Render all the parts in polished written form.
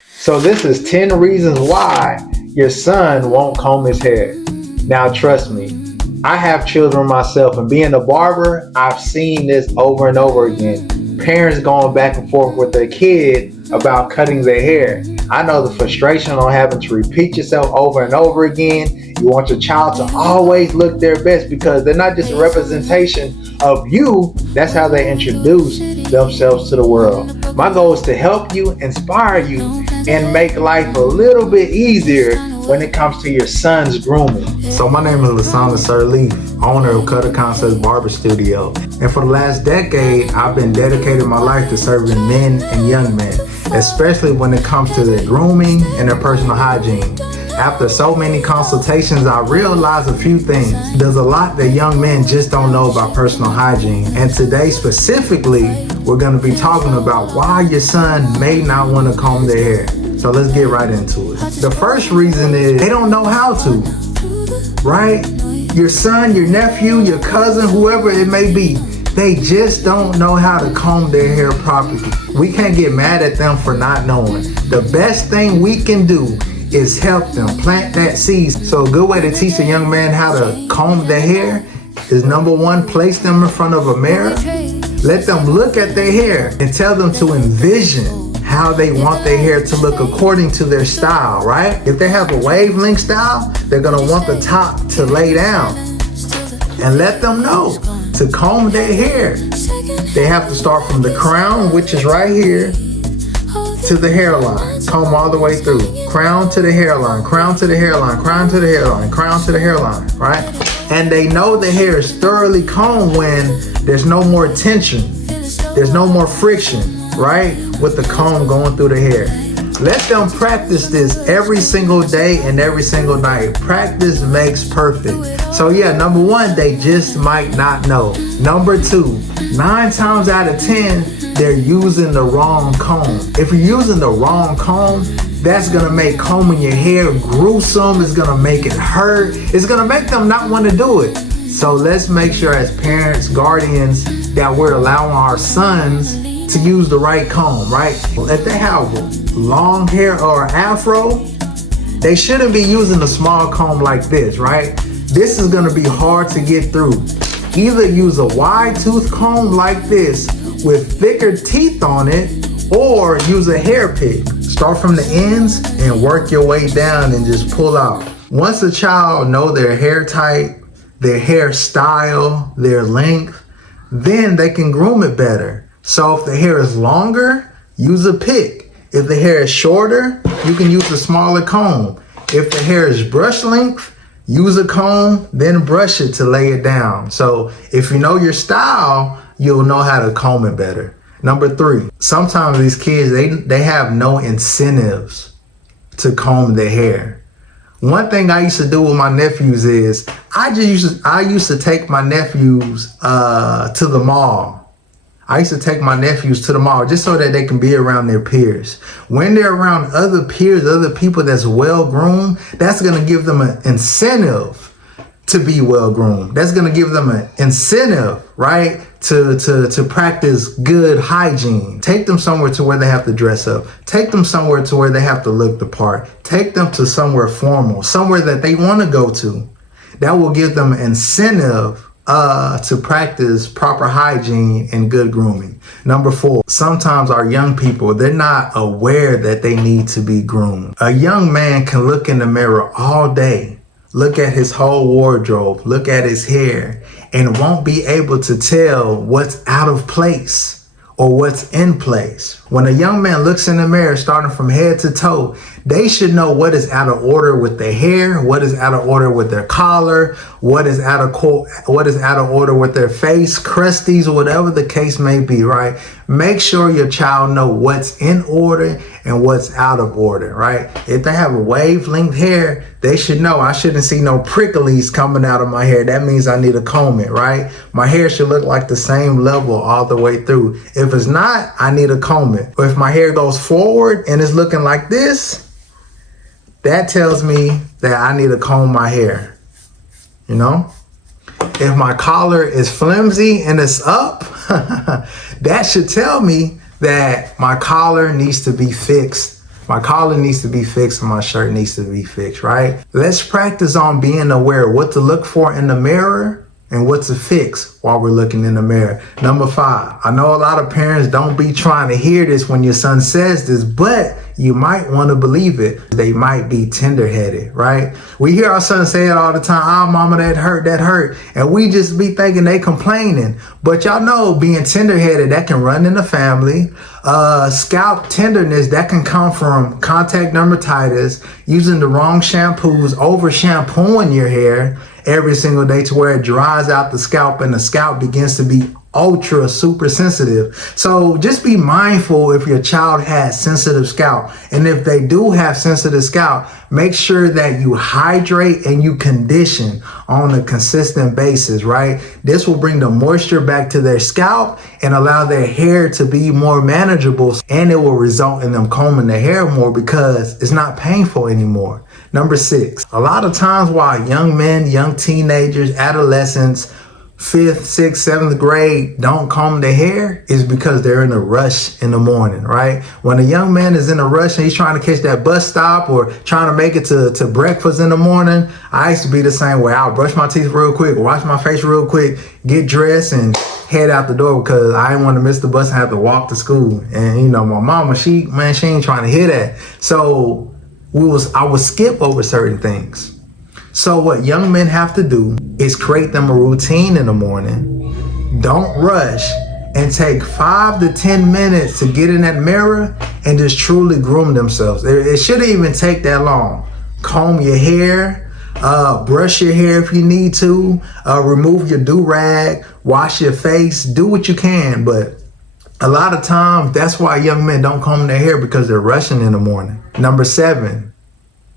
So this is 10 reasons why your son won't comb his hair. Now trust me, I have children myself, and being a barber, I've seen this over and over again. Parents going back and forth with their kid about cutting their hair. I know the frustration on having to repeat yourself over and over again. You want your child to always look their best because they're not just a representation of you, that's how they introduce themselves to the world. My goal is to help you, inspire you, and make life a little bit easier when it comes to your son's grooming. So my name is Lasana Sirleaf, owner of Cutter Concepts Barber Studio. And for the last decade, I've been dedicating my life to serving men and young men, especially when it comes to their grooming and their personal hygiene. After so many consultations, I realized a few things. There's a lot that young men just don't know about personal hygiene. And today specifically, we're gonna be talking about why your son may not wanna comb their hair. So let's get right into it. The first reason is they don't know how to, right? Your son, your nephew, your cousin, whoever it may be, they just don't know how to comb their hair properly. We can't get mad at them for not knowing. The best thing we can do is help them plant that seed. So a good way to teach a young man how to comb their hair is number one, place them in front of a mirror. Let them look at their hair and tell them to envision how they want their hair to look according to their style, right? If they have a wavelength style, they're gonna want the top to lay down. And let them know to comb their hair. They have to start from the crown, which is right here, to the hairline. Comb all the way through. Crown to the hairline, crown to the hairline, crown to the hairline, crown to the hairline, right? And they know the hair is thoroughly combed when there's no more tension. There's no more friction, right? With the comb going through the hair. Let them practice this every single day and every single night. Practice makes perfect. So yeah, number one, they just might not know. Number two, 9 times out of 10, they're using the wrong comb. If you're using the wrong comb, that's gonna make combing your hair gruesome. It's gonna make it hurt. It's gonna make them not want to do it. So let's make sure as parents, guardians, that we're allowing our sons to use the right comb, right? If they have long hair or afro, they shouldn't be using a small comb like this, right? This is gonna be hard to get through. Either use a wide tooth comb like this with thicker teeth on it, or use a hair pick. Start from the ends and work your way down and just pull out. Once a child know their hair type, their hairstyle, their length, then they can groom it better. So if the hair is longer, use a pick. If the hair is shorter, you can use a smaller comb. If the hair is brush length, use a comb, then brush it to lay it down. So if you know your style, you'll know how to comb it better. Number 3, sometimes these kids, they have no incentives to comb their hair. One thing I used to do with my nephews is I used to take my nephews to the mall. I used to take my nephews to the mall just so that they can be around their peers. When they're around other peers, other people that's well-groomed, that's gonna give them an incentive to be well-groomed. That's gonna give them an incentive, right? To practice good hygiene. Take them somewhere to where they have to dress up. Take them somewhere to where they have to look the part. Take them to somewhere formal, somewhere that they wanna go to. That will give them an incentive to practice proper hygiene and good grooming. Number 4, sometimes our young people, they're not aware that they need to be groomed. A young man can look in the mirror all day, look at his whole wardrobe, look at his hair, and won't be able to tell what's out of place or what's in place. When a young man looks in the mirror, starting from head to toe, they should know what is out of order with their hair, what is out of order with their collar, what is out of order with their face, crusties, or whatever the case may be, right? Make sure your child know what's in order and what's out of order, right? If they have a wavelength hair, they should know I shouldn't see no pricklies coming out of my hair. That means I need to comb it, right? My hair should look like the same level all the way through. If it's not, I need to comb it. Or if my hair goes forward and it's looking like this, that tells me that I need to comb my hair, you know? If my collar is flimsy and it's up, that should tell me that my collar needs to be fixed My collar needs to be fixed and my shirt needs to be fixed, right? Let's practice on being aware of what to look for in the mirror and what to fix while we're looking in the mirror. Number 5, I know a lot of parents don't be trying to hear this when your son says this, but you might want to believe it. They might be tender-headed, right? We hear our son say it all the time, "Oh, mama, that hurt." And we just be thinking they complaining. But y'all know being tender-headed, that can run in the family. Scalp tenderness, that can come from contact dermatitis, using the wrong shampoos, over-shampooing your hair every single day to where it dries out the scalp and the scalp begins to be ultra super sensitive. So just be mindful if your child has sensitive scalp. And if they do have sensitive scalp, make sure that you hydrate and you condition on a consistent basis, right? This will bring the moisture back to their scalp and allow their hair to be more manageable, and it will result in them combing their hair more because it's not painful anymore. Number 6, a lot of times while young men, young teenagers, adolescents, 5th, 6th, 7th grade don't comb their hair is because they're in a rush in the morning, right? When a young man is in a rush and he's trying to catch that bus stop or trying to make it to breakfast in the morning, I used to be the same way. I'll brush my teeth real quick, wash my face real quick, get dressed and head out the door because I didn't want to miss the bus and have to walk to school. And you know, my mama, she ain't trying to hear that. So I would skip over certain things. So what young men have to do is create them a routine in the morning. Don't rush and take 5 to 10 minutes to get in that mirror and just truly groom themselves. It shouldn't even take that long. Comb your hair, brush your hair if you need to, remove your do-rag, wash your face, do what you can. But a lot of times, that's why young men don't comb their hair, because they're rushing in the morning. Number 7,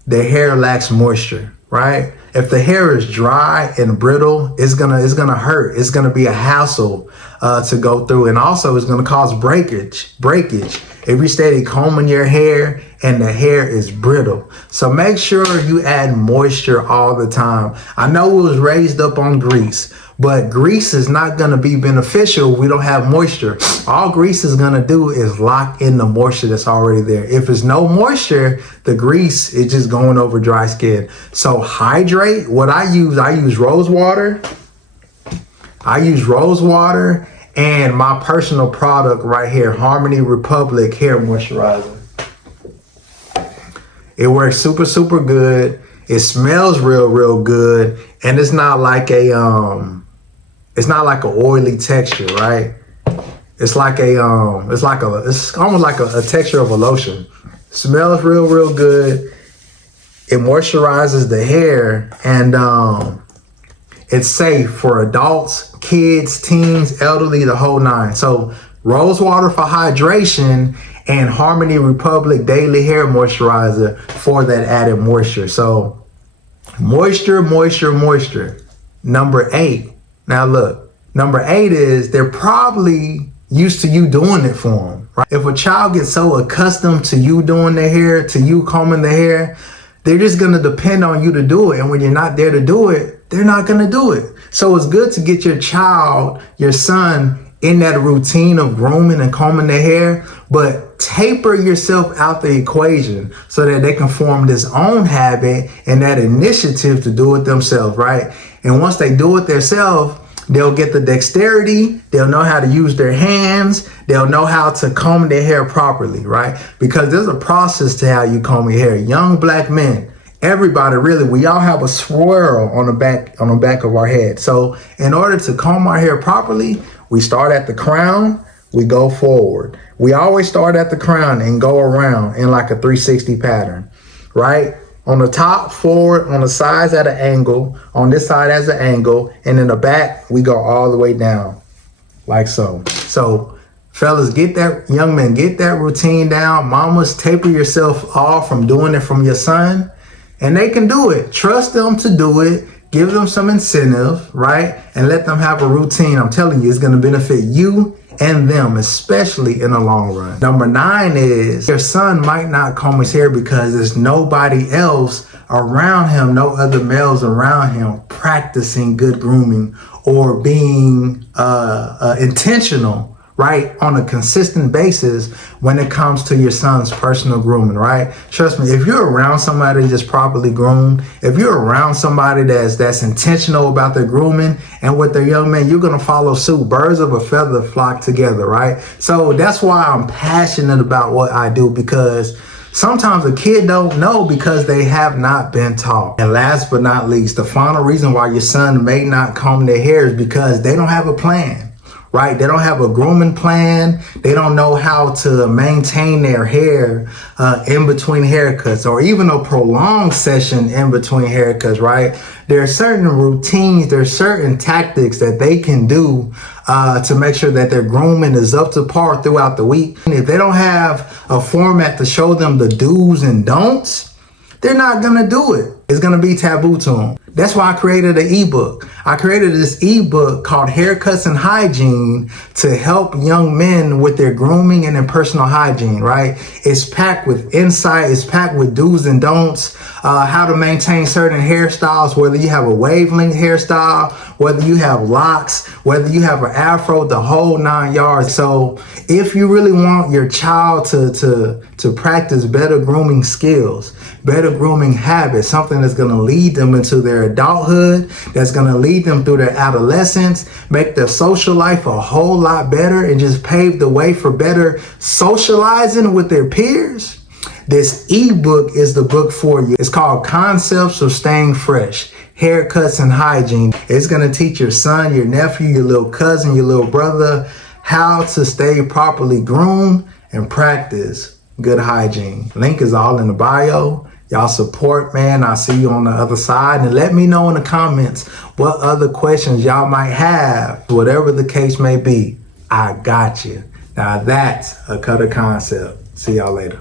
their hair lacks moisture, right? If the hair is dry and brittle, it's gonna hurt. It's gonna be a hassle to go through, and also it's gonna cause breakage. If you steady combing your hair and the hair is brittle. So make sure you add moisture all the time. I know we was raised up on grease, but grease is not gonna be beneficial if we don't have moisture. All grease is gonna do is lock in the moisture that's already there. If there's no moisture, the grease is just going over dry skin. So hydrate. What I use rose water. And my personal product right here, Harmony Republic Hair Moisturizer. It works super, super good. It smells real, real good. And it's not like a oily texture, right? It's almost like a texture of a lotion. Smells real, real good. It moisturizes the hair, and it's safe for adults, kids, teens, elderly, the whole 9. So rose water for hydration and Harmony Republic Daily Hair Moisturizer for that added moisture. So moisture. Number 8. Now look, number 8 is they're probably used to you doing it for them, right? If a child gets so accustomed to you doing their hair, to you combing their hair, they're just going to depend on you to do it. And when you're not there to do it, they're not going to do it. So it's good to get your child, your son, in that routine of grooming and combing their hair, but taper yourself out the equation so that they can form this own habit and that initiative to do it themselves, right? And once they do it themselves, they'll get the dexterity, they'll know how to use their hands, they'll know how to comb their hair properly, right? Because there's a process to how you comb your hair. Young black men, everybody really, we all have a swirl on the back of our head. So in order to comb our hair properly, we start at the crown, we go forward. We always start at the crown and go around in like a 360 pattern, right? On the top, forward, on the sides at an angle, on this side as an angle, and in the back, we go all the way down, like so. So, fellas, young men, get that routine down. Mamas, taper yourself off from doing it from your son, and they can do it. Trust them to do it. Give them some incentive, right? And let them have a routine. I'm telling you, it's going to benefit you and them, especially in the long run. Number 9 is your son might not comb his hair because there's nobody else around him, no other males around him practicing good grooming or being intentional right, on a consistent basis when it comes to your son's personal grooming, right? Trust me, if you're around somebody that's properly groomed, if you're around somebody that's intentional about their grooming and with their young man, you're gonna follow suit. Birds of a feather flock together, right? So that's why I'm passionate about what I do, because sometimes a kid don't know because they have not been taught. And last but not least, the final reason why your son may not comb their hair is because they don't have a plan. Right? They don't have a grooming plan. They don't know how to maintain their hair in between haircuts, or even a prolonged session in between haircuts, right? There are certain routines, there are certain tactics that they can do to make sure that their grooming is up to par throughout the week. And if they don't have a format to show them the do's and don'ts, they're not gonna do it. It's gonna be taboo to them. That's why I created an ebook. I created this ebook called Haircuts and Hygiene to help young men with their grooming and their personal hygiene, right? It's packed with insight, it's packed with do's and don'ts, how to maintain certain hairstyles, whether you have a wave length hairstyle, whether you have locks, whether you have an afro, the whole 9 yards. So if you really want your child to practice better grooming skills, better grooming habits, something that's gonna lead them into their adulthood, that's gonna lead them through their adolescence, make their social life a whole lot better, and just pave the way for better socializing with their peers, this ebook is the book for you. It's called Concepts of Staying Fresh, Haircuts and Hygiene. It's gonna teach your son, your nephew, your little cousin, your little brother how to stay properly groomed and practice good hygiene. Link is all in the bio. Y'all support, man. I'll see you on the other side. And let me know in the comments what other questions y'all might have. Whatever the case may be, I got you. Now that's a cutter concept. See y'all later.